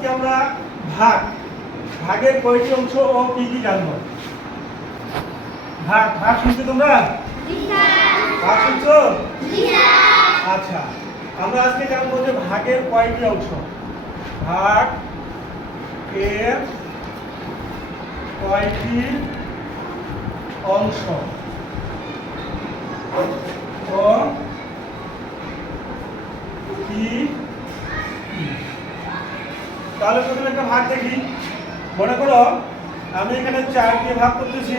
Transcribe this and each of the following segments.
আজকে আমরা ভাগের কয়টি অংশ ও কি কি জানবো। ভাগ শুনছো তোমরা? ভাগ শুনছো? আচ্ছা, আমরা আজকে জানবো যে ভাগের কয়টি অংশ। ভাগ এর কয়টি অংশ ও কি। তাহলে প্রথমে একটা ভাগ দেখি। মনে করো আমি এখানে 4 দিয়ে ভাগ করতেছি,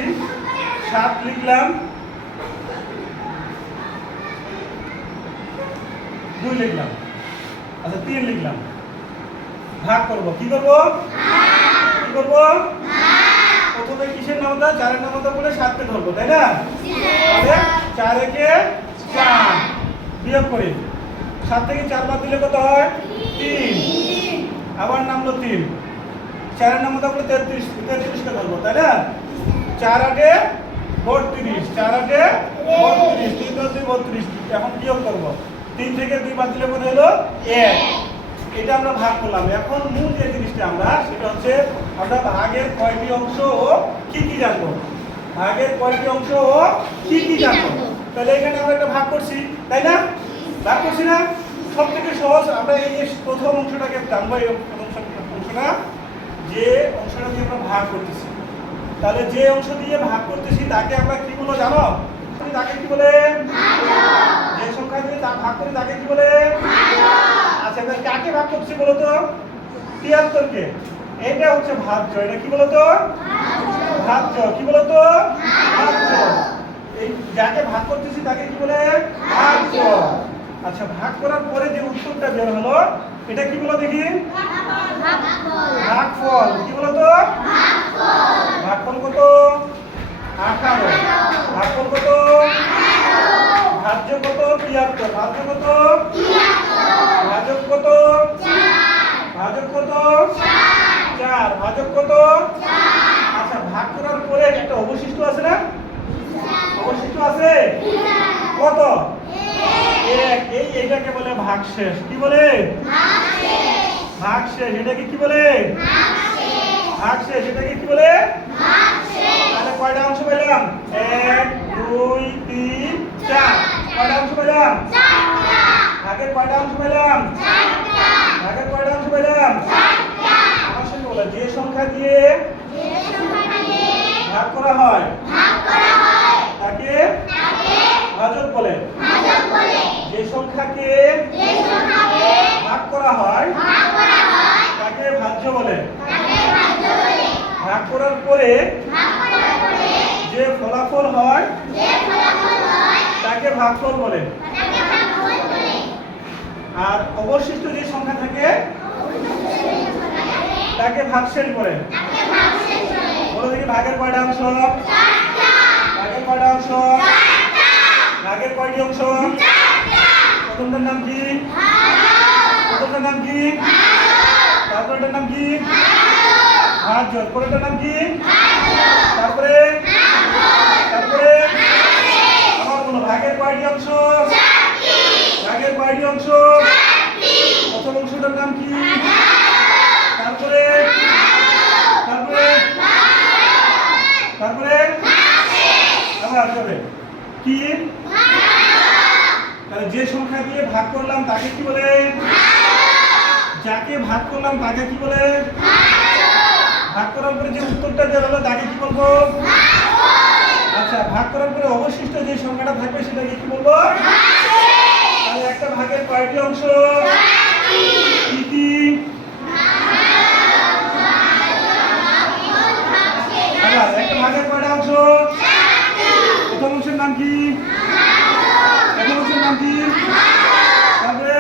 7 লিখলাম, 2 লিখলাম, আচ্ছা 3 লিখলাম। ভাগ করব, কি করব? কি করব? প্রথমে কিসের নামতা? 4 এর নামতা বলে 7 কে ধরবো, তাই না? তাহলে 4 একে 4 বিয়োগ করি। 7 থেকে 4 বাদ দিলে কত হয়? 3। আবার নামলো 3। 4 এর নামতা বলে 33 কে ধরবো, তাই না? 4 আগে 32, 4 আগে 32, 3 × 2 32। এখন বিয়োগ করব। 3 থেকে 2 বাদ দিলে কত হলো? 1। এটা আমরা ভাগ করলাম। এখন মূল যে জিনিসটা সেটা হচ্ছে আমরা ভাগের কয়টি অংশ ও কি কি জানবো। ভাগের কয়টি অংশ ও কি কি জানবো। তাহলে এখানে আমরা একটা ভাগ করছি, তাই না? ভাগ করছি না? সবথেকে সহজ আমরা এই যে প্রথম অংশটাকে জানবো। এই অংশটা, যে অংশটা দিয়ে আমরা ভাগ করতেছি, তাহলে যে অংশ দিয়ে ভাগ করতেছি তাকে আমরা কি বলবো জানো? তাকে কি বলে? যে সংখ্যা দিয়ে ভাগ করি তাকে কি বলে? আচ্ছা, কাকে ভাগ করছি বলো তো? 73 কে। এটা হচ্ছে ভাজ্য। এটা কি বলো তো? ভাজ্য। কি বলো তো? ভাজ্য। এই যাকে ভাগ করতেছি তাকে কি বলে? ভাজ্য। আচ্ছা, ভাগ করার পরে যে উত্তরটা বের হলো এটা কি বলো দেখি? ভাগফল। কি বলো তো? ভাগফল কত? 18। ভাগফল কত? ভাজ্য কত? 73। ভাজ্য কত? ভাজক কত? ভাজক কত? 4। ভাজক কত? আচ্ছা, ভাগ করার পরে একটা অবশিষ্ট আছে না? অবশিষ্ট আছে কত? 1। এইটাকে বলে ভাগশেষ। কি বলে? ভাগশেষ। এটাকে কি বলে? ভাগশেষ। এটাকে কি বলে? তাহলে কয়টা অংশ পেলাম? 1, 2, 3, 4। কয়টা অংশ পেলাম? ভাগের কয়টা অংশ পেলাম? ভাগের কয়টা অংশ পেলাম? আমার সঙ্গে বলো, যে সংখ্যা দিয়ে ভাগ করা হয় তাকে ভাজক বলে। যে সংখ্যাকে ভাগ করা হয় তাকে ভাজ্য বলে। ভাগ করার পরে যে ফলাফল হয় তাকে ভাগফল বলে। আর অবশিষ্ট যে সংখ্যা থাকে তাকে ভাগশেষ বলে। বলো দেখি, ভাগের কয়টা অংশ? ভাগের কয়টা অংশ? ভাগের কয়টি অংশ? প্রথমটার নাম কি? প্রথমটার নাম কি? তারপরেটার নাম কি? ভাজ্য। পরেরটার নাম কি? তারপরে আমার বলো, ভাগের কয়টি অংশ? ভাগের কয়টি অংশ? প্রথম অংশটার নাম কি? তারপরে আবার হবে কি? তাহলে যে সংখ্যা দিয়ে ভাগ করলাম তাকে কি বলে? যাকে ভাগ করলাম তাকে কি বলে? ভাগ করার পরে যে উত্তরটা বের হলো তাকে কি বলবো? আচ্ছা, ভাগ করার পরে অবশিষ্ট যে সংখ্যাটা থাকবে সেটাকে কি বলবো? তাহলে একটা ভাগের কয়টি অংশ? কি কি? একটা ভাগের কয়টা অংশ? প্রথম অংশের নাম কি? প্রথম অংশের নাম কি? তারপরে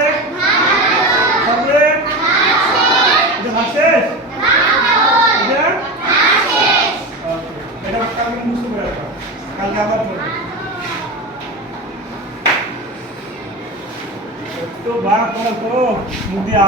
ভাগশেষ। এটা কালকে মুখস্থ করে রাখবা, কালকে আবার পড়বে। তো ভাগ করো তো মুখ দিয়ে